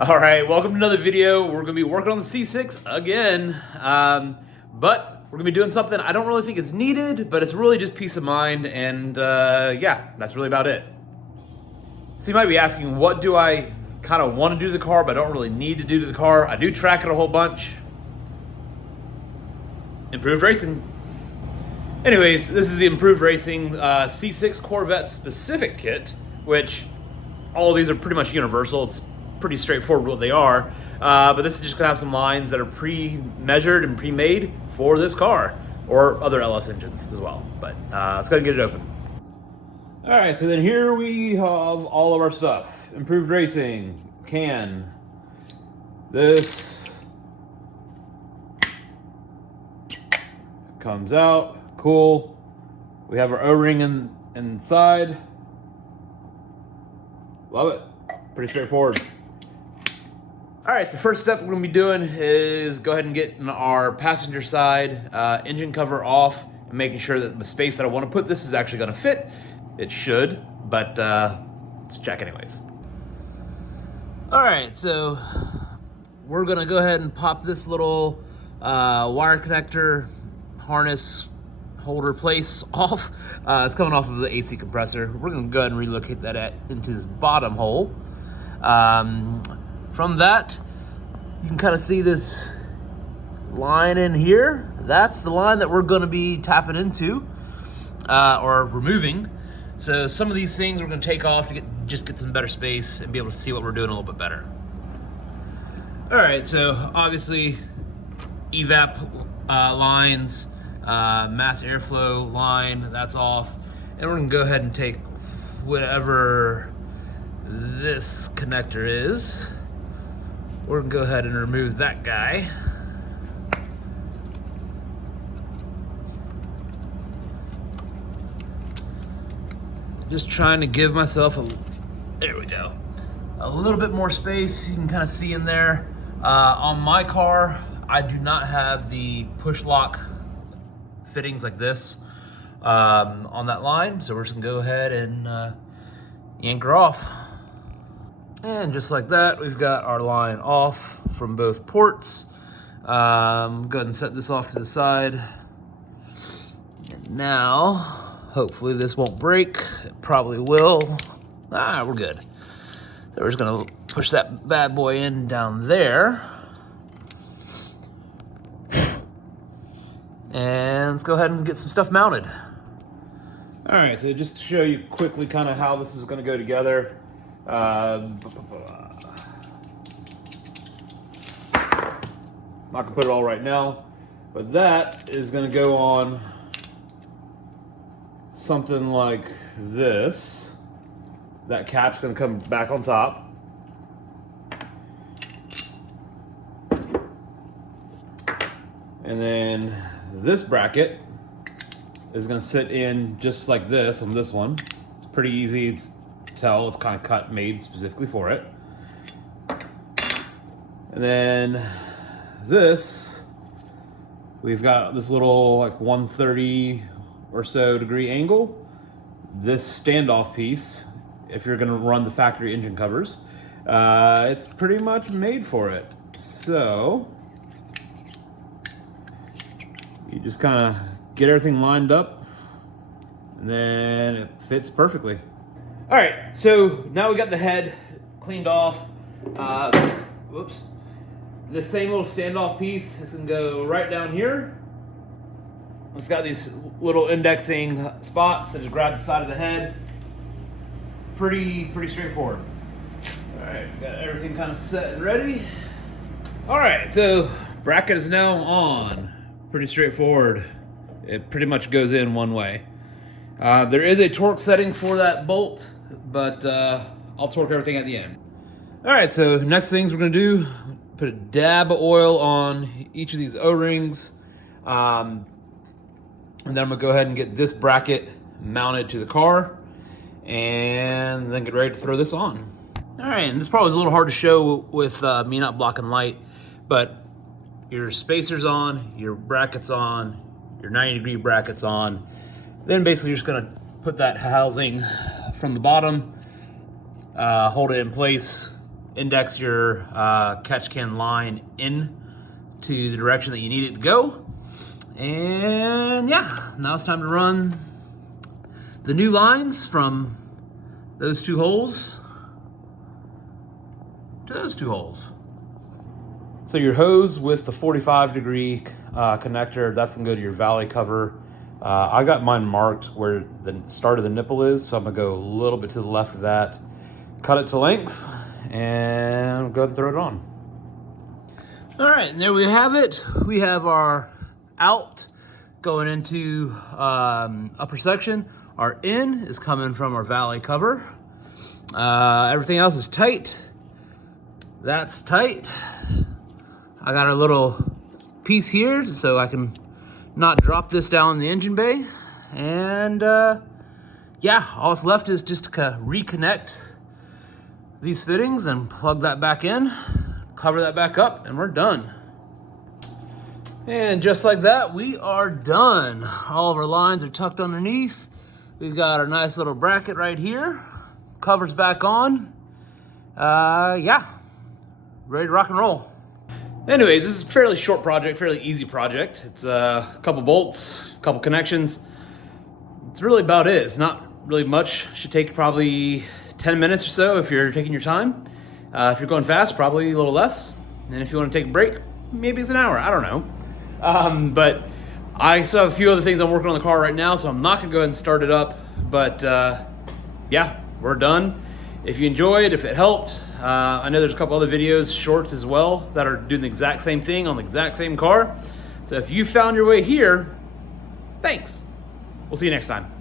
All right, welcome to another video. We're gonna be working on the C6 again, but we're gonna be doing something I don't really think is needed, but it's really just peace of mind, and yeah, that's really about it. So you might be asking, what do I kind of want to do to the car, but I don't really need to do to the car? I do track it a whole bunch. Improved racing. Anyways, this is the Improved Racing C6 Corvette specific kit, which all of these are pretty much universal. It's pretty straightforward what they are, but this is just gonna have some lines that are pre-measured and pre-made for this car, or other LS engines as well. But let's go and get it open. All right, so then here we have all of our stuff. Improved Racing, can. This comes out, cool. We have our O-ring inside. Love it, pretty straightforward. All right, so first step we're gonna be doing is go ahead and getting our passenger side engine cover off and making sure that the space that I wanna put this is actually gonna fit. It should, but let's check anyways. All right, so we're gonna go ahead and pop this little wire connector harness holder place off. It's coming off of the AC compressor. We're gonna go ahead and relocate that into this bottom hole. From that, you can kind of see this line in here. That's the line that we're gonna be tapping into or removing. So some of these things we're gonna take off to just get some better space and be able to see what we're doing a little bit better. All right, so obviously evap lines, mass airflow line, that's off. And we're gonna go ahead and take whatever this connector is. We're gonna go ahead and remove that guy. Just trying to give myself there we go, a little bit more space. You can kind of see in there. On my car, I do not have the push lock fittings like this on that line, so we're just gonna go ahead and yank her off. And just like that, we've got our line off from both ports. Go ahead and set this off to the side. And now, hopefully this won't break. It probably will. We're good. So we're just gonna push that bad boy in down there. And let's go ahead and get some stuff mounted. All right, so just to show you quickly kind of how this is gonna go together. Not gonna put it all right now, but that is gonna go on something like this. That cap's gonna come back on top. And then this bracket is gonna sit in just like this on this one. It's pretty easy to tell. It's kind of cut, made specifically for it. And then this, we've got this little like 130 or so degree angle. This standoff piece, if you're gonna run the factory engine covers, it's pretty much made for it. So you just kind of get everything lined up and then it fits perfectly. All right, so now we got the head cleaned off. Whoops. The same little standoff piece is gonna go right down here. It's got these little indexing spots that just grab the side of the head. Pretty straightforward. All right, got everything kind of set and ready. All right, so bracket is now on. Pretty straightforward. It pretty much goes in one way. There is a torque setting for that bolt, but I'll torque everything at the end. All right, so next things we're gonna do, put a dab of oil on each of these O-rings. And then I'm gonna go ahead and get this bracket mounted to the car and then get ready to throw this on. All right, and this probably is a little hard to show with me not blocking light, but your spacer's on, your bracket's on, your 90-degree bracket's on. Then basically you're just gonna put that housing from the bottom, hold it in place, index your catch can line in to the direction that you need it to go. And yeah, now it's time to run the new lines from those two holes to those two holes. So your hose with the 45-degree connector, that's gonna go to your valley cover. I got mine marked where the start of the nipple is, so I'm gonna go a little bit to the left of that, cut it to length, and go ahead and throw it on. All right, and there we have it. We have our out going into upper section. Our in is coming from our valley cover. Everything else is tight. That's tight. I got a little piece here so I can not drop this down in the engine bay. And yeah, all that's left is just to reconnect these fittings and plug that back in, cover that back up, and we're done. And just like that, we are done. All of our lines are tucked underneath. We've got our nice little bracket right here. Covers back on. Yeah, ready to rock and roll. Anyways, this is a fairly short project, fairly easy project. It's a couple bolts, a couple connections. It's really about it. It's not really much. Should take probably 10 minutes or so if you're taking your time. If you're going fast, probably a little less. And if you want to take a break, maybe it's an hour. I don't know. But I still have a few other things I'm working on the car right now, so I'm not gonna go ahead and start it up. But yeah, we're done. If you enjoyed, if it helped, I know there's a couple other videos, shorts as well, that are doing the exact same thing on the exact same car. So if you found your way here, thanks. We'll see you next time.